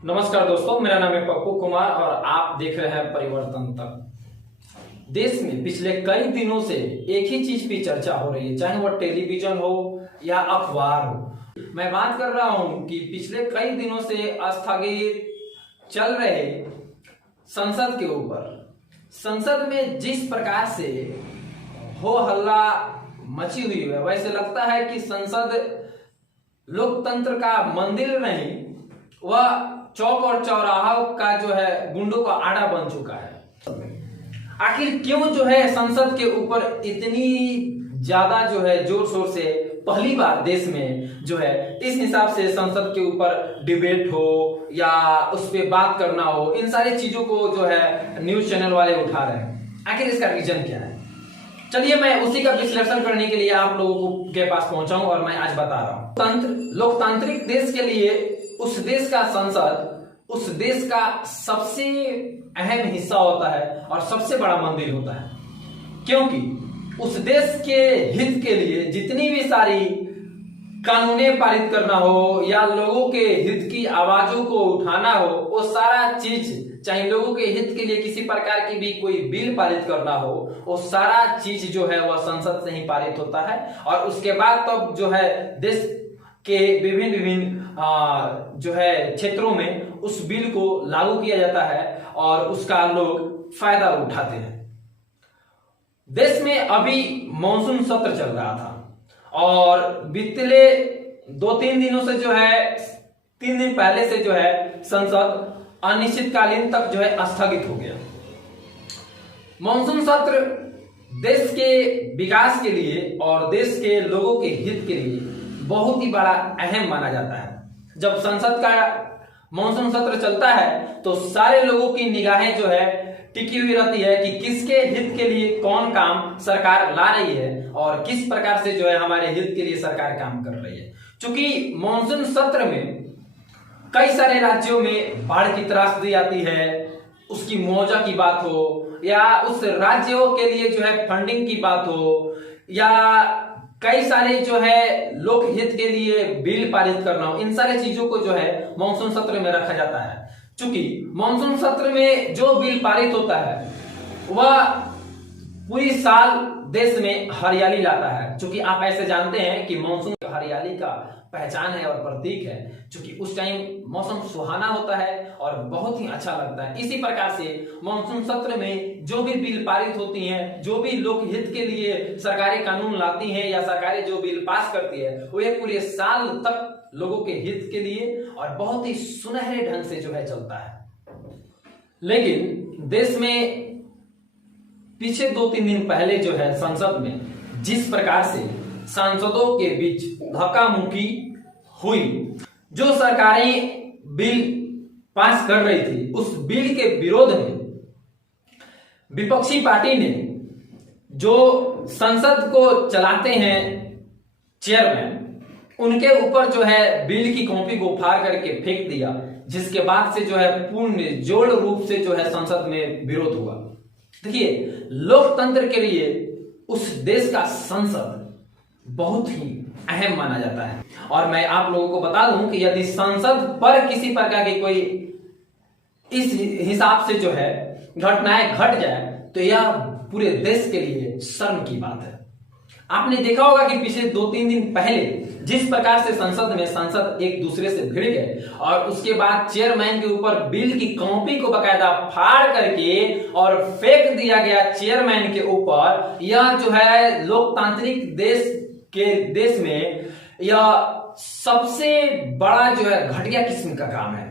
नमस्कार दोस्तों, मेरा नाम है पप्पू कुमार और आप देख रहे हैं परिवर्तन तक। देश में पिछले कई दिनों से एक ही चीज पे चर्चा हो रही है, चाहे वह टेलीविजन हो या अखबार हो। मैं बात कर रहा हूं कि पिछले कई दिनों से स्थगित चल रहे संसद के ऊपर। संसद में जिस प्रकार से हो हल्ला मची हुई है, वैसे लगता है कि संसद लोकतंत्र का मंदिर नहीं, वह चौक और चौराहा का जो है गुंडों का आड़ा बन चुका है। आखिर क्यों जो है संसद के ऊपर इतनी ज्यादा जो है जोर शोर से पहली बार देश में जो है इस हिसाब से संसद के ऊपर डिबेट हो या उस पर बात करना हो, इन सारी चीजों को जो है न्यूज चैनल वाले उठा रहे हैं। आखिर इसका रीजन क्या है? चलिए मैं उसी का विश्लेषण करने के लिए आप लोगों के पास पहुंचा हूं और मैं आज बता रहा हूं। लोकतांत्रिक देश के लिए उस देश का संसद उस देश का सबसे अहम हिस्सा होता है और सबसे बड़ा मंदिर होता है, क्योंकि उस देश के हित के लिए जितनी भी सारी कानूनें पारित करना हो या लोगों के हित की आवाजों को उठाना हो, वो सारा चीज, चाहे लोगों के हित के लिए किसी प्रकार की भी कोई बिल पारित करना हो, वो सारा चीज जो है वह संसद से ही पारित होता है। और उसके बाद तब जो है देश के विभिन्न जो है क्षेत्रों में उस बिल को लागू किया जाता है और उसका लोग फायदा उठाते हैं। देश में अभी मॉनसून सत्र चल रहा था और बीतले 2-3 दिनों से जो है 3 दिन पहले से जो है संसद अनिश्चितकालीन तक जो है स्थगित हो गया। मॉनसून सत्र देश के विकास के लिए और देश के लोगों के हित के लिए बहुत ही बड़ा अहम माना जाता है। जब संसद का मॉनसून सत्र चलता है तो सारे लोगों की निगाहें जो है टिकी हुई रहती है कि किसके हित के लिए कौन काम सरकार ला रही है और किस प्रकार से जो है हमारे हित के लिए सरकार काम कर रही है। चूंकि मॉनसून सत्र में कई सारे राज्यों में बाढ़ की त्रासदी आती है, उसकी मुआवजा की बात हो या उस राज्यों के लिए जो है फंडिंग की बात हो या कई सारे जो है लोक हित के लिए बिल पारित करना हो, इन सारी चीजों को जो है मॉनसून सत्र में रखा जाता है। चूंकि मॉनसून सत्र में जो बिल पारित होता है वह पूरी साल देश में हरियाली लाता है। चूंकि आप ऐसे जानते हैं कि मॉनसून हरियाली का पहचान है और प्रतीक है, चूंकि उस टाइम मौसम सुहाना होता है और बहुत ही अच्छा लगता है। इसी प्रकार से मॉनसून सत्र में जो भी बिल पारित होती हैं, जो भी लोक हित के लिए सरकारें कानून लाती हैं या सरकारें जो बिल पास करती है, वो एक पूरे साल तक लोगों के हित के लिए और बहुत ही सुनहरे ढंग से जो है चलता है। लेकिन देश में पीछे 2-3 दिन पहले जो है संसद में जिस प्रकार से सांसदों के बीच धक्का मुक्की हुई, जो सरकारें बिल पास कर रही थी, उस बिल के विरोध में विपक्षी पार्टी ने, जो संसद को चलाते हैं चेयरमैन, उनके ऊपर जो है बिल की कॉपी को फाड़ करके फेंक दिया, जिसके बाद से जो है पूर्ण जोड़ रूप से जो है संसद में विरोध हुआ। देखिए, लोकतंत्र के लिए उस देश का संसद बहुत ही अहम माना जाता है और मैं आप लोगों को बता दूं कि यदि संसद पर किसी प्रकार की कोई इस हिसाब से जो है घटनाएं घट जाए तो यह पूरे देश के लिए शर्म की बात है। आपने देखा होगा कि पिछले 2-3 दिन पहले जिस प्रकार से संसद में सांसद एक दूसरे से भिड़ गए और उसके बाद चेयरमैन के ऊपर बिल की कॉपी को बकायदा फाड़ करके और फेंक दिया गया चेयरमैन के ऊपर, यह जो है लोकतांत्रिक देश में यह सबसे बड़ा जो है घटिया किस्म का काम है।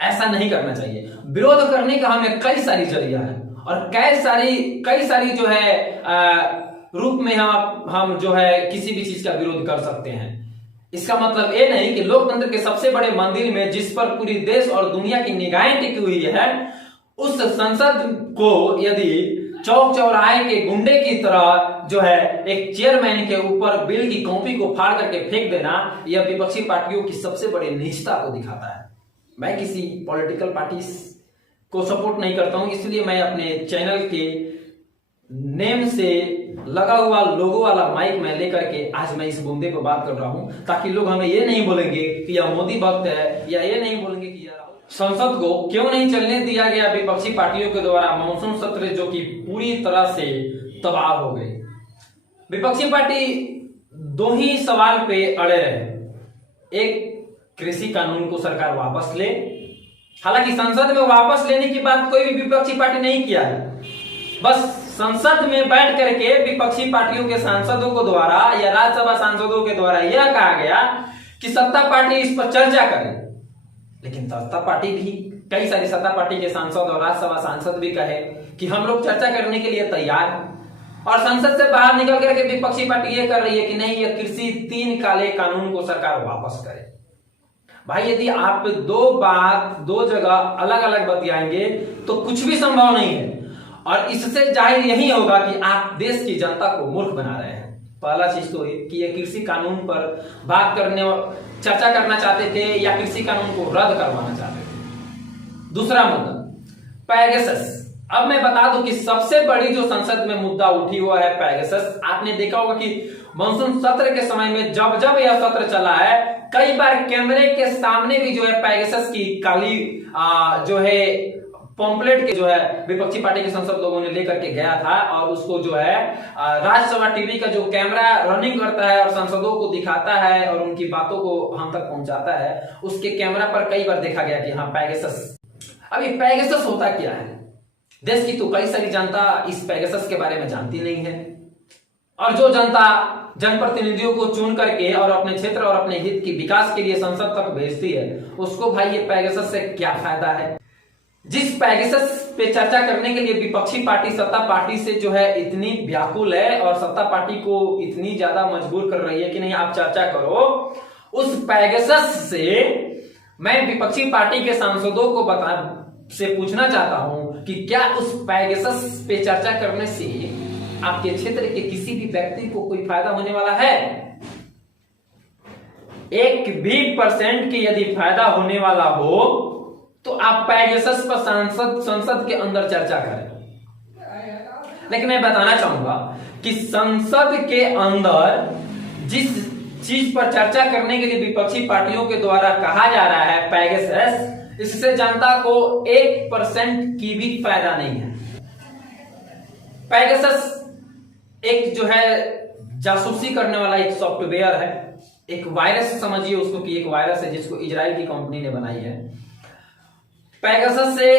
ऐसा नहीं करना चाहिए। विरोध करने का हमें कई सारी जरिया है और कई सारी जो है रूप में हम जो है किसी भी चीज का विरोध कर सकते हैं। इसका मतलब ये नहीं कि लोकतंत्र के सबसे बड़े मंदिर में, जिस पर पूरी देश और दुनिया की निगाहें टिकी हुई है, उस संसद को यदि चौक चौराहे के गुंडे की तरह जो है एक चेयरमैन के ऊपर बिल की कॉपी को फाड़ करके फेंक देना, यह विपक्षी पार्टियों की सबसे बड़ी नीचता को दिखाता है। मैं किसी पॉलिटिकल पार्टी को सपोर्ट नहीं करता हूं, इसलिए मैं अपने चैनल के नेम से लगा हुआ लोगो वाला माइक में लेकर के आज मैं इस मुद्दे पर बात कर रहा हूं, ताकि लोग हमें ये नहीं बोलेंगे कि यह मोदी भक्त है या ये नहीं बोलेंगे कि यह राहुल संसद को क्यों नहीं चलने दिया गया विपक्षी पार्टियों के द्वारा मानसून सत्र, जो कि पूरी तरह से तबाह हो गई। विपक्षी पार्टी दो ही सवाल पे अड़े रहे। एक, कृषि कानून को सरकार वापस ले। हालांकि संसद में वापस लेने की बात कोई भी विपक्षी पार्टी नहीं किया है। बस संसद में बैठ करके विपक्षी पार्टियों के सांसदों को द्वारा या राज्यसभा सांसदों के द्वारा यह कहा गया कि सत्ता पार्टी इस पर चर्चा करे। लेकिन सत्ता पार्टी भी, कई सारी सत्ता पार्टी के सांसद और राज्यसभा सांसद भी कहे कि हम लोग चर्चा करने के लिए तैयार हैं। और संसद से बाहर निकल करके विपक्षी पार्टी ये कर रही है कि नहीं, ये कृषि 3 काले कानून को सरकार वापस करे। भाई, यदि आप दो जगह अलग अलग बतियाएंगे तो कुछ भी संभव नहीं है। और इससे जाहिर यही होगा कि आप देश की जनता को मूर्ख बना रहे हैं। पहला चीज तो ये कि ये कृषि कानून पर चर्चा करना चाहते थे या कृषि कानून को रद्द करवाना चाहते थे। दूसरा मुद्दा, पैगासस। अब मैं बता दूं कि सबसे बड़ी जो संसद में मुद्दा उठी हुआ है पैगासस। आपने देखा होगा कि मानसून सत्र के समय में जब जब यह सत्र चला है, कई बार कैमरे के सामने भी जो है पैगासस की काली जो है पॉम्पलेट के जो है विपक्षी पार्टी के संसद लोगों ने लेकर के गया था। और उसको जो है राज्यसभा टीवी का जो कैमरा रनिंग करता है और सांसदों को दिखाता है और उनकी बातों को हम तक पहुंचाता है, उसके कैमरा पर कई बार देखा गया कि हाँ, पैगासस। अभी पैगासस होता क्या है? देश की तो कई सारी जनता इस पैगासस के बारे में जानती नहीं है। और जो जनता जनप्रतिनिधियों को चुन करके और अपने क्षेत्र और अपने हित की विकास के लिए संसद तक भेजती है, उसको भाई ये पैगासस से क्या फायदा है? जिस पैगासस पे चर्चा करने के लिए विपक्षी पार्टी सत्ता पार्टी से जो है इतनी व्याकुल है और सत्ता पार्टी को इतनी ज्यादा मजबूर कर रही है कि नहीं आप चर्चा करो, उस पैगासस से मैं विपक्षी पार्टी के सांसदों को पूछना चाहता हूं कि क्या उस पैगासस पे चर्चा करने से आपके क्षेत्र के किसी भी व्यक्ति को कोई फायदा होने वाला है? 1 भी % की यदि फायदा होने वाला हो तो आप पैगासस पर संसद के अंदर चर्चा करें। लेकिन मैं बताना चाहूंगा कि संसद के अंदर जिस चीज पर चर्चा करने के लिए विपक्षी पार्टियों के द्वारा कहा जा रहा है पैगासस, इससे जनता को 1% की भी फायदा नहीं है। पैगासस एक जो है जासूसी करने वाला एक सॉफ्टवेयर है, एक वायरस समझिए उसको कि एक वायरस है जिसको इजराइल की कंपनी ने बनाई है। पैगासस से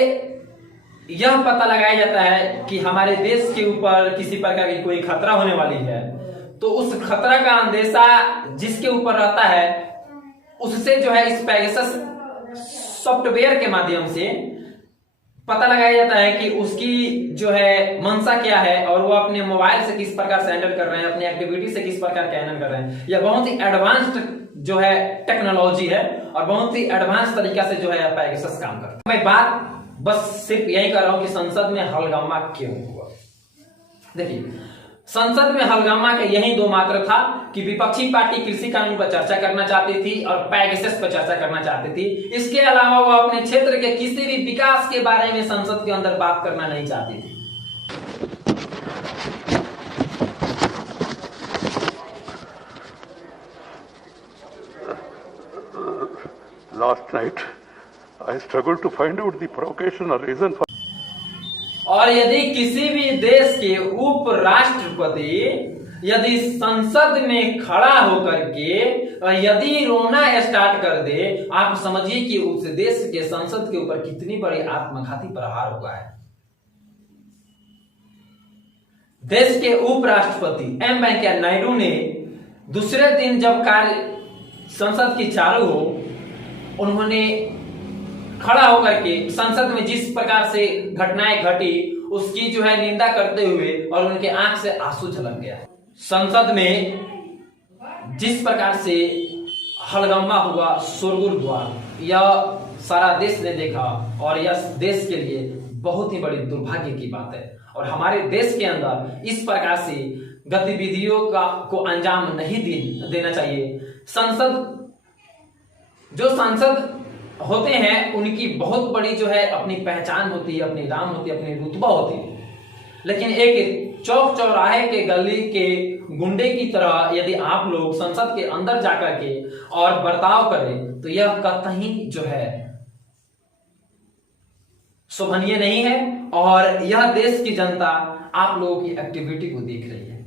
यह पता लगाया जाता है कि हमारे देश के ऊपर किसी प्रकार की कोई खतरा होने वाली है, तो उस खतरा का अंदेशा जिसके ऊपर रहता है उससे जो है इस पैगासस सॉफ्टवेयर के माध्यम से पता लगाया जाता है कि उसकी जो है मंशा क्या है और वो अपने मोबाइल से किस प्रकार से हैंडल कर रहे हैं, अपनी एक्टिविटी से किस प्रकार के हैंडल कर रहे हैं। यह बहुत ही एडवांस्ड जो है टेक्नोलॉजी है और बहुत ही एडवांस तरीका से जो है पैगासस काम करता है। मैं बात बस सिर्फ यही कर रहा हूं कि संसद में हंगामा क्यों हुआ। देखिए, संसद में हंगामा का यही दो मात्र था कि विपक्षी पार्टी कृषि कानून पर चर्चा करना चाहती थी और पैगासस पर चर्चा करना चाहती थी। इसके अलावा वो अपने क्षेत्र के किसी भी विकास के बारे में संसद के अंदर बात करना नहीं चाहती थी। Last night, I struggled to find out the provocation or reason for. और यदि किसी भी देश के उपराष्ट्रपति यदि संसद में खड़ा होकर के यदि रोना स्टार्ट कर दे, आप समझिए कि उस देश के संसद के ऊपर कितनी बड़ी आत्मघाती प्रहार हुआ है। देश के उपराष्ट्रपति एम वेंकैया नायडू ने दूसरे दिन जब कार्य संसद की चालू हो, उन्होंने खड़ा होकर के संसद में जिस प्रकार से घटनाएं घटी उसकी जो है निंदा करते हुए और उनके आंख से आंसू झलक गया। संसद में जिस प्रकार से हंगामा हुआ, शोरगुल हुआ, यह सारा देश ने देखा और यह देश के लिए बहुत ही बड़ी दुर्भाग्य की बात है। और हमारे देश के अंदर इस प्रकार से गतिविधियों को अंजाम नहीं देना चाहिए। जो सांसद होते हैं उनकी बहुत बड़ी जो है अपनी पहचान होती है, अपनी नाम होती है, अपनी रुतबा होती है। लेकिन एक चौक चौराहे के गली के गुंडे की तरह यदि आप लोग संसद के अंदर जाकर के और बर्ताव करें तो यह कतई जो है शोभनीय नहीं है और यह देश की जनता आप लोगों की एक्टिविटी को देख रही है।